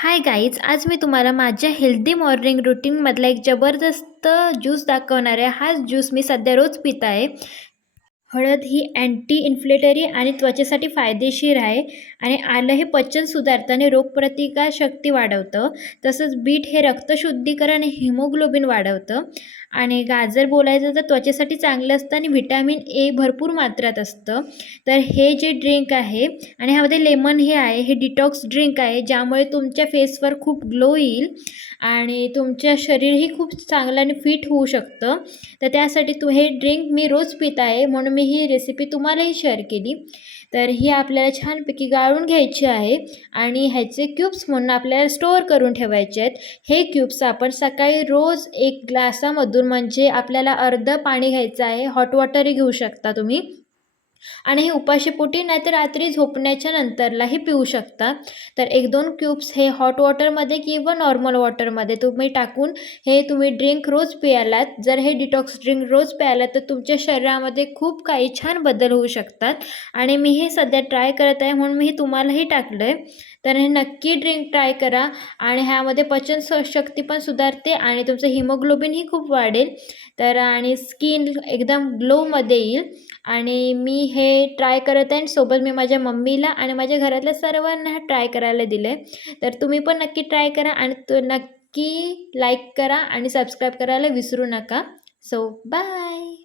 Hi guys, आज मी तुम्हाला माझ्या हेल्दी मॉर्निंग रूटीनमधला एक जबरदस्त ज्यूस दाखवणार आहे. हाच ज्यूस मी सध्या रोज पित आहे. हळद ही अँटी इन्फ्लेटरी आणि त्वचेसाठी फायदेशीर आहे आणि आलं हे पचन सुधारतं आणि रोगप्रतिकारशक्ती वाढवतं. तसंच बीट हे रक्तशुद्धीकरण आणि हिमोग्लोबिन वाढवतं आणि गाजर बोलायचं तर त्वचेसाठी चांगलं असतं आणि व्हिटॅमिन ए भरपूर मात्रात असतं. तर हे जे ड्रिंक आहे आणि ह्यामध्ये लेमन हे आहे, हे डिटॉक्स ड्रिंक आहे, ज्यामुळे तुमच्या फेसवर खूप ग्लो येईल आणि तुमचं शरीरही खूप चांगलं आणि फिट होऊ शकतं. तर त्यासाठी हे ड्रिंक मी रोज पित आहे, म्हणून मी ही रेसिपी तुम्हालाही शेअर केली. तर ही आपल्याला छानपैकी गाळून घ्यायची आहे आणि ह्याचे क्यूब्स म्हणून आपल्याला स्टोअर करून ठेवायचे आहेत. हे क्यूब्स आपण सकाळी रोज एक ग्लासामधून, म्हणजे आपल्याला अर्धं पाणी घ्यायचं आहे, हॉट वॉटरही घेऊ शकता तुम्ही, आणि हे उपाशीपोटी नाहीतर रात्री झोपण्याच्या नंतरलाही पिऊ शकता. तर 1-2 क्यूब्स हे हॉट वॉटरमध्ये किंवा नॉर्मल वॉटरमध्ये तुम्ही टाकून हे तुम्ही ड्रिंक रोज प्यायलात, जर हे डिटॉक्स ड्रिंक रोज प्यायलात, तर तुमच्या शरीरामध्ये खूप काही छान बदल होऊ शकतात. आणि मी हे सध्या ट्राय करत आहे, म्हणून मी हे तुम्हालाही टाकलं आहे. तर हे नक्की ड्रिंक ट्राय करा आणि ह्यामध्ये शक्ती पण सुधारते आणि तुमचं हिमोग्लोबिनही खूप वाढेल. तर आणि स्किन एकदम ग्लोमध्ये येईल. आणि मी हे ट्राय करत आहे आणि सोबत मी माझ्या मम्मीला आणि माझ्या घरातल्या सर्वांना ट्राय करायला दिलं आहे. तर तुम्ही पण नक्की ट्राय करा आणि नक्की लाईक करा आणि सबस्क्राईब करायला विसरू नका. So bye.